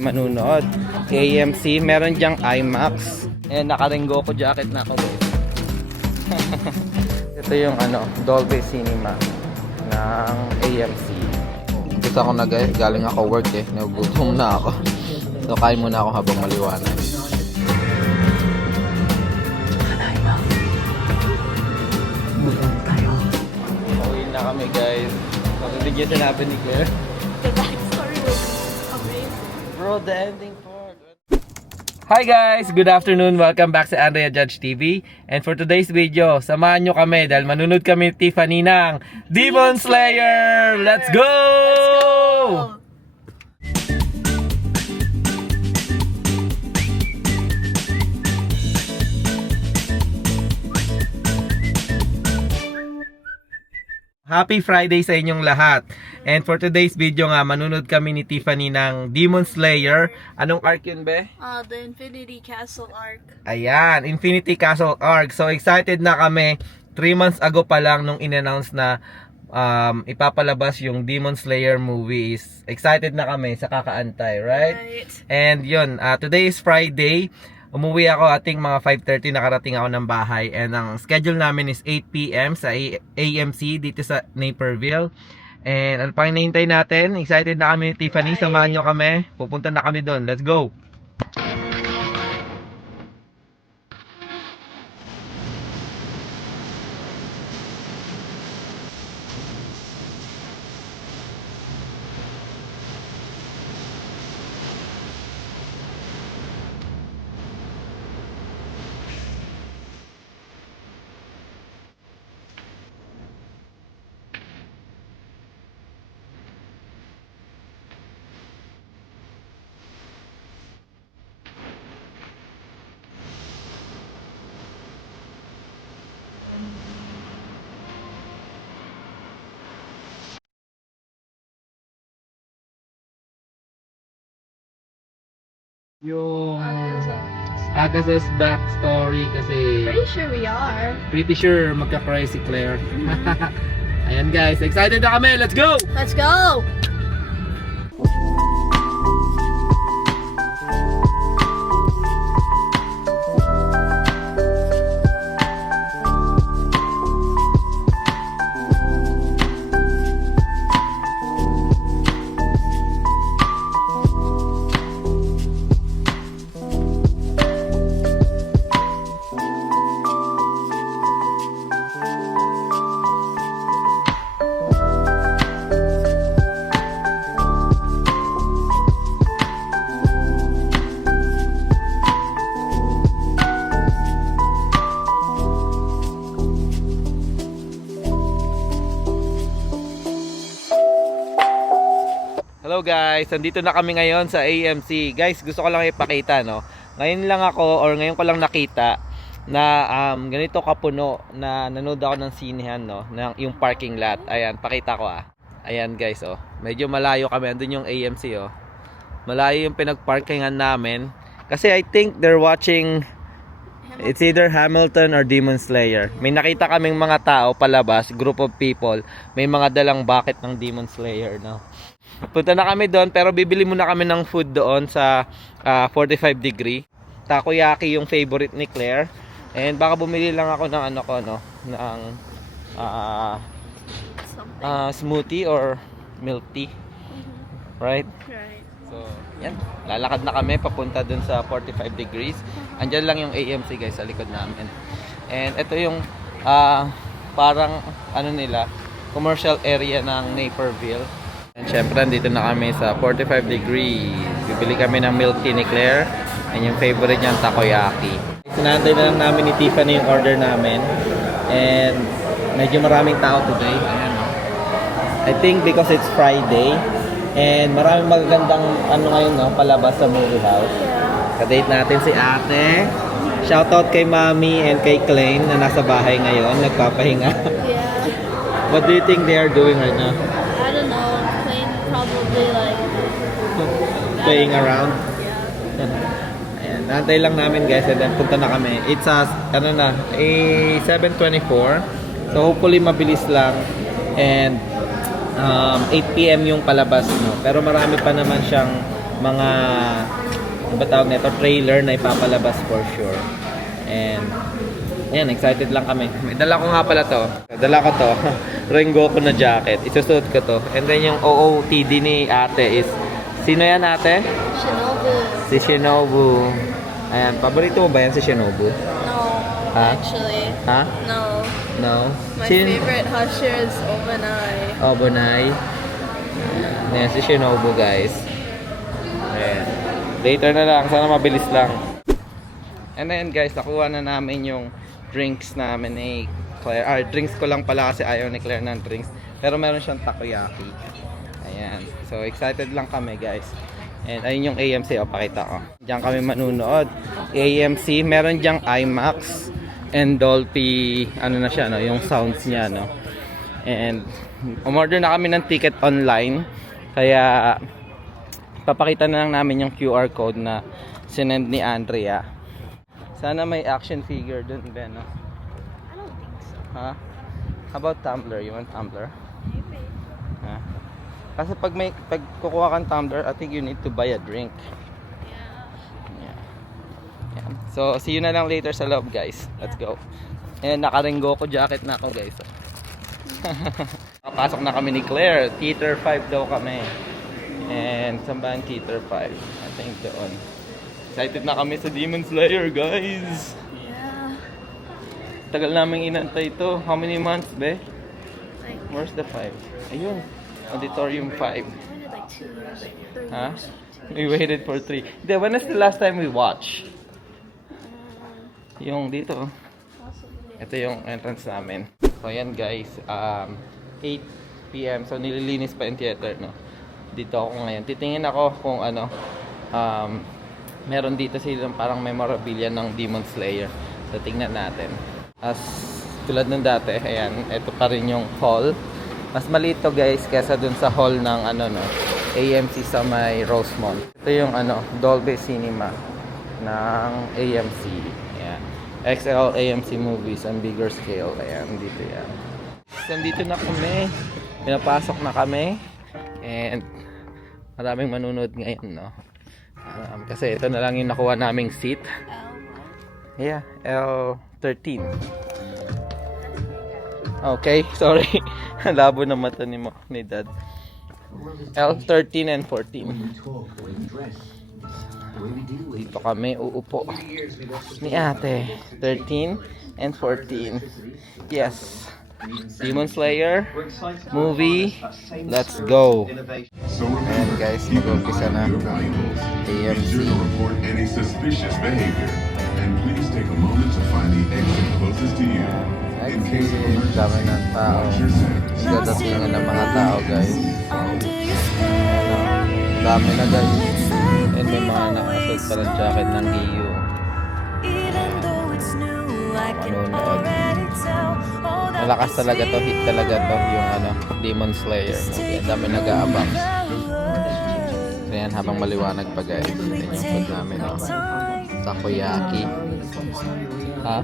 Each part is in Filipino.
Manunood. AMC, meron diyang IMAX. And naka-Rengoku jacket na ako guys. Ito yung Dolby Cinema ng AMC. Gusto ako na guys, galing ako work nagugutom na ako. So kain muna ako habang maliwanag. Uwi na kami guys. Pag-ibig yung sinabi ni Claire. The backstory was amazing. Bro, the ending part. Hi guys! Good afternoon! Welcome back sa Andrea Judge TV. And for today's video, samahan nyo kami dahil manunod kami ni Tiffany ng Demon Slayer! Let's go! Happy Friday sa inyong lahat. And for today's video nga, manunod kami ni Tiffany ng Demon Slayer. Anong arc yun, be? The Infinity Castle arc. Ayan, Infinity Castle arc. So excited na kami. 3 months ago pa lang nung in-announce na ipapalabas yung Demon Slayer movie. Excited na kami sa kakaantay, right? And yun, today is Friday. Umuwi ako ating mga 5:30, nakarating ako ng bahay. And ang schedule namin is 8 PM sa AMC dito sa Naperville. And ano pang hinihintay natin? Excited na kami ni Tiffany. Samahan nyo kami. Pupunta na kami doon. Let's go! Yung Agasa's backstory kasi Pretty sure we are. pretty sure magka-cry si Claire. Ayan guys, excited na kami. Let's go! Let's go! Hello guys, nandito na kami ngayon sa AMC. Guys, gusto ko lang ipakita, no. Ngayon lang ako or ngayon ko lang nakita na ganito kapuno na nanood ako ng sinehan, no, ng yung parking lot. Ayan, pakita ko ah. Ayan guys, oh. Medyo malayo kami, andun yung AMC, oh. Malayo yung pinagparkingan namin kasi I think they're watching, it's either Hamilton or Demon Slayer. May nakita kaming mga tao palabas, group of people. May mga dalang bucket ng Demon Slayer, no. Punta na kami doon pero bibili muna kami ng food doon sa 45 degree. Takoyaki yung favorite ni Claire. And baka bumili lang ako ng ng smoothie or milk tea. Right? Right. So, yan. Lalakad na kami papunta doon sa 45 degrees. Andiyan lang yung AMC guys sa likod namin. And ito yung parang nila, commercial area ng Naperville. And syempre, dito na kami sa 45 degrees. Bibili kami ng milk tea ni Claire. And yung favorite niyang takoyaki. Sinantay na lang namin ni Tiffany yung order namin. And medyo maraming tao today. Ayan, oh. I think because it's Friday. And maraming magagandang ngayon, no, palabas sa movie house. Kadate natin si ate. Shoutout kay Mami and kay Klein na nasa bahay ngayon. Nagpapahinga. Yeah. What do you think they are doing right now? I don't know. Playing probably like Playing around. Yeah. Ayan, nantay lang namin guys and then punta na kami. It's 7:24. So hopefully mabilis lang. And 8 PM yung palabas, no? Pero marami pa naman siyang mga ano ba tawag nito, trailer na ipapalabas for sure. And ayan, excited lang kami. May dala ko nga pala to. Dala ko to. Rengoku na jacket. Isusuot ko to. And then yung OOTD ni ate is, sino yan ate? Shinobu. Si Shinobu. Ayan, paborito mo ba yan si Shinobu? No, Huh? actually. Ha? No. No? My favorite Husher is Obanai. Obonai. Ayan, si Shinobu guys. Ayan. Later na lang. Sana mabilis lang. And then guys, nakuha na namin yung drinks namin ni Claire. Drinks ko lang pala kasi ayaw ni Claire ng drinks. Pero meron siyang takoyaki. Ayan. So excited lang kami guys. And ayun yung AMC. O, pakita ko. Diyan kami manunood. AMC. Meron diyang IMAX. And Dolby. Ano na siya, no? Yung sounds niya, no? And umorder na kami ng ticket online. Kaya papakita na lang namin yung QR code na sinend ni Andrea. Sana may action figure dun, Ben, no? I don't think so. Ha? How about tumbler? You want tumbler? Maybe. Ha? Kasi pag kukuha kang tumbler, I think you need to buy a drink. Yeah. Yeah. Yan. So, see you na lang later sa loob, guys. Let's go. And naka-Rengoku jacket na ako, guys. Nakapasok na kami ni Claire. Theater 5 daw kami. And saan ba ang Theater 5? I think doon. Excited na kami sa Demon Slayer, guys. Yeah. Tagal naming inantay ito. How many months, be? Like, Where's the 5? Ayun. Auditorium 5. I waited like 2 years, like 3 Huh? years. We waited for 3. When is the last time we watched? Yung dito. Possibly. Ito yung entrance namin. So ayan guys, 8 PM. So nililinis pa yung theater, no? Dito ako ngayon. Titingin ako kung ano, meron dito silang parang memorabilia ng Demon Slayer. So tingnan natin. As tulad ng dati, ayan, ito pa rin yung hall. Mas maliit to guys kesa dun sa hall ng ano, no, AMC sa may Rosemont. Ito yung ano, Dolby Cinema ng AMC. Ayan. XL AMC movies on bigger scale. Ayan, dito yan. So, nandito na kami. Pinapasok na kami. And maraming manunood ngayon, no? Kasi ito na lang yung nakuha naming seat. Yeah, L13. Okay, sorry. Labo na mata ni Dad. L13 and 14. Dito kami uupo ni ate. 13 and 14. Yes. Demon Slayer movie. Let's go. Ayan guys, mag-umpisa na. AMC. Report any suspicious behavior, and please take a moment to find the exit closest to you. In case of emergency, Dami ng tao. Dadatingan ng mga tao guys. Dami na guys. And may mga nakasot pa ng jacket ng Giyu. Manunood. Malakas talaga to, hit talaga to yung ano, Demon Slayer movie. Ang dami nag-aabang. So yan, habang maliwanag pa guys. Yan yung food namin. Oh. Takoyaki. Ha?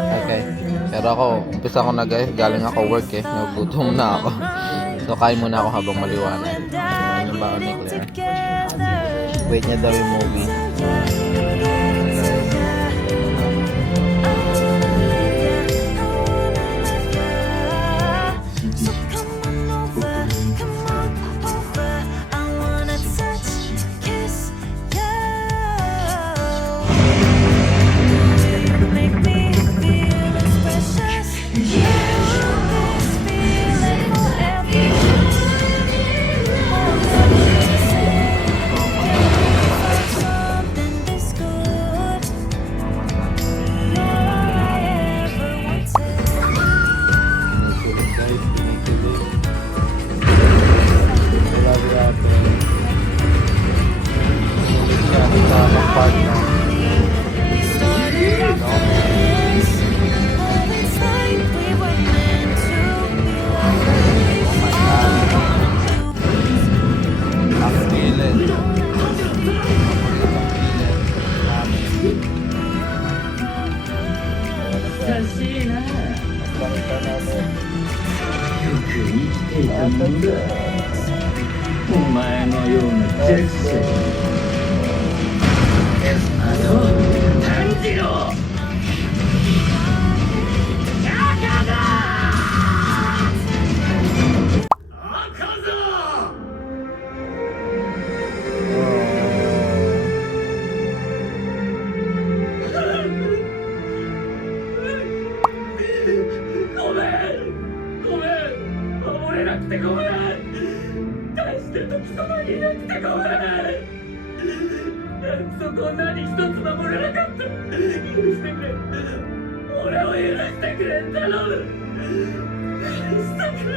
Okay. Pero ako, umpisa ko na guys. Galing ako work eh. Nagugutom na ako. So kain muna ako habang maliwanag. Yan yung baon ni Claire. Wait niya daw yung movie. のようなジェクセあと炭治郎赤座ごめんごめん守れなくてごめん大して時そばにいなくてごめん約束を何一つ守れなかった許してくれ俺を許してくれ頼む許してくれ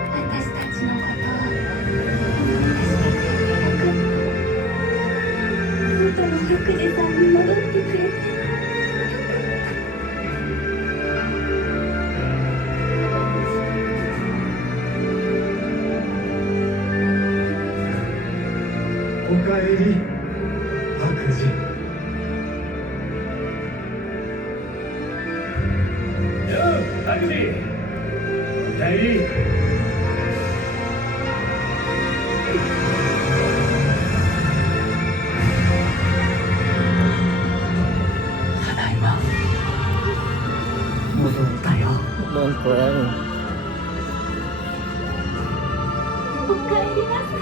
私たちのことを思い出してくれてよかった元の福寺さんに戻ってくれておかえり白磁よう白磁おかえりただいま戻ったよ Don't cry. おかえりなさい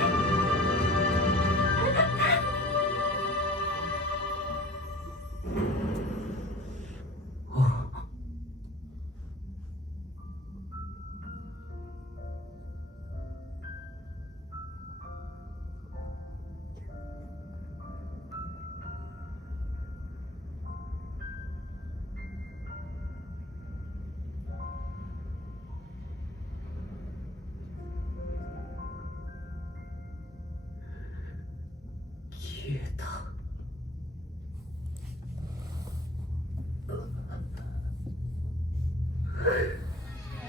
消えた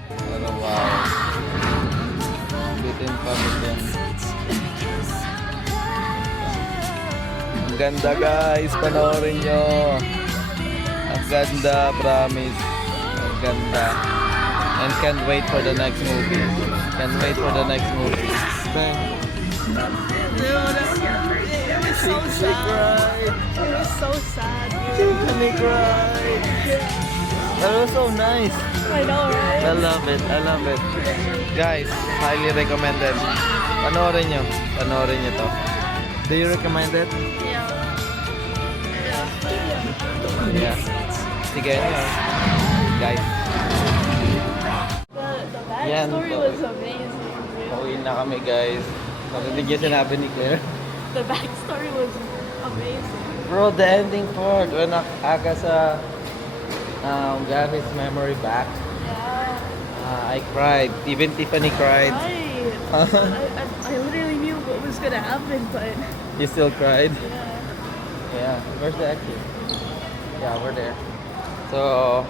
Pero wow. Bitin pa, bitin. Ang ganda guys, panoorin nyo. Ang ganda, promise. Ang ganda. And can't wait for the next movie. Can't wait for the next movie. Bang. It was so sad. It was so sad, dude. She cried. That was so nice. I know, right? I love it. I love it. Guys, highly recommended. Panoorin nyo. Panoorin nyo to. Do you recommend it? Yeah. Yeah. Sige nyo. Guys. The Yan backstory po. was amazing, dude. Pauwi na kami guys. Narinig niyo sinabi ni Claire. The backstory was amazing. Bro, the ending part. When Aga sa got his memory back. Yeah. I cried. Even Tiffany cried. Right. I literally knew what was gonna happen, but You still cried? yeah. Yeah. Where's the exit? Yeah, we're there. So,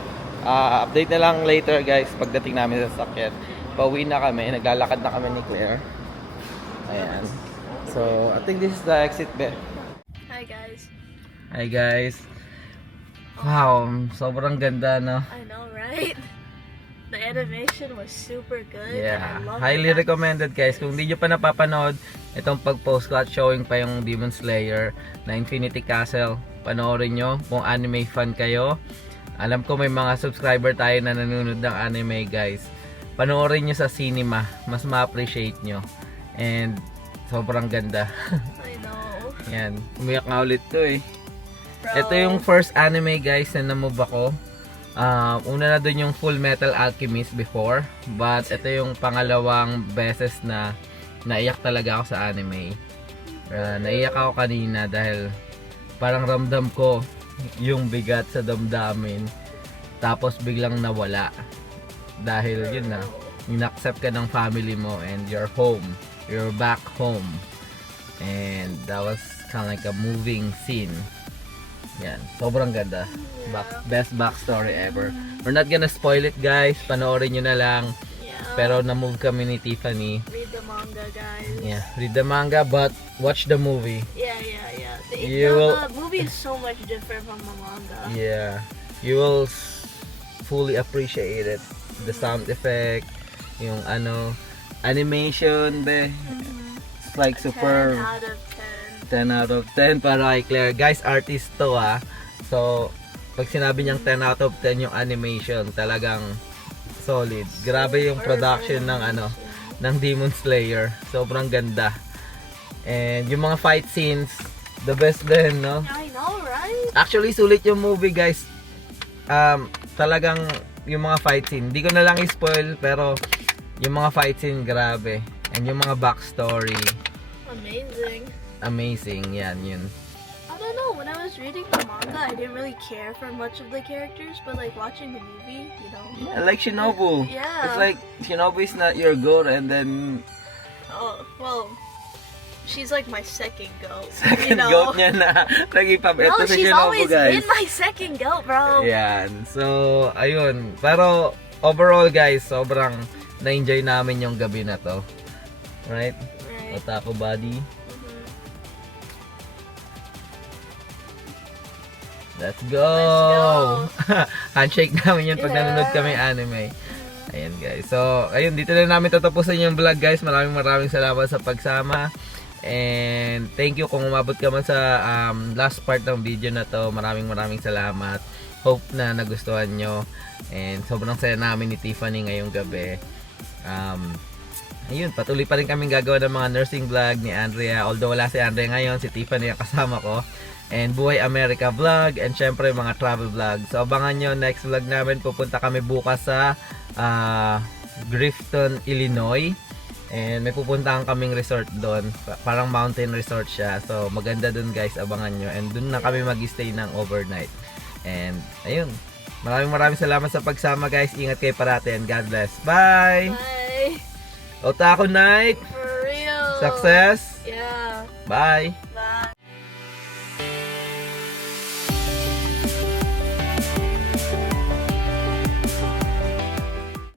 update na lang later guys pagdating namin sa sakyan. Pauwi na kami. Naglalakad na kami ni Claire. Ayan. So, I think this is the exit be. Hi guys. Hi guys. Wow, sobrang ganda no. I know, right? The animation was super good. Yeah, and I love highly it. recommended guys. Kung hindi nyo pa napapanood itong pag-post ko at showing pa yung Demon Slayer na Infinity Castle, panoorin nyo kung anime fan kayo. Alam ko may mga subscriber tayo na nanonood ng anime guys. Panoorin nyo sa cinema, mas ma-appreciate nyo. And sobrang ganda. I know. Yan, umiyak nga ulit to eh. Bro. Ito yung first anime guys na namove ako. Una na dun yung Full Metal Alchemist before, but ito yung pangalawang beses na naiyak talaga ako sa anime. Naiyak ako kanina dahil parang ramdam ko yung bigat sa damdamin, tapos biglang nawala dahil yun na, in-accept ka ng family mo and you're home, you're back home, and that was kind of like a moving scene. Yan, sobrang ganda. Best backstory ever. We're not gonna spoil it guys, panoorin nyo na lang. Yeah. Pero na-move kami ni Tiffany. Read the manga, guys. Yeah, read the manga but watch the movie. Yeah. You The movie is so much different from the manga. Yeah, you will fully appreciate it. The sound effect, Yung animation be. It's like super 10 out of 10 10. out of 10 para kay Claire. Guys, artist to So, pag sinabi niyang 10 out of 10 yung animation, talagang solid. Grabe yung production ng Demon Slayer. Sobrang ganda. And yung mga fight scenes, the best din, no? I know, right? Actually, sulit yung movie, guys. Talagang yung mga fight scene, hindi ko na lang i-spoil, pero yung mga fight scene, grabe. And yung mga backstory, Amazing. amazing. Yan, yun. I don't know, when I was reading the manga, I didn't really care for much of the characters, but like watching the movie, you know. Yeah, like Shinobu. Yeah. It's like, Shinobu is not your goat, and then, Oh, well, she's like my second goat. second you know? goat niya na nagipabet No, sa she's Shinobu, always guys. been my second goat, bro. Yan. So, ayun. Pero, overall, guys, sobrang na-enjoy namin yung gabi na to. Right? Right. Otaku Body. Mhm. Let's go! Handshake namin yun pag Yeah. nanonood kami anime. Ayan, guys. So, ayun, dito na namin tatapusin yung vlog, guys. Maraming salamat sa pagsama. And thank you kung umabot ka man sa last part ng video na to. Maraming salamat. Hope na nagustuhan nyo. And sobrang saya namin ni Tiffany ngayong gabi. Ayun, patuloy pa rin kaming gagawa ng mga nursing vlog ni Andrea. Although wala si Andrea ngayon, si Tiffany ang kasama ko. And Buhay America vlog. And syempre mga travel vlog. So abangan nyo, next vlog namin. Pupunta kami bukas sa Grifton, Illinois. And may pupuntahan kaming resort doon. Parang mountain resort siya. So maganda doon, guys. Abangan nyo. And doon na kami mag-stay ng overnight. And ayun. Maraming salamat sa pagsama, guys. Ingat kayo parati and God bless. Bye! Bye. Otaku Night! For real. Success! Yeah. Bye!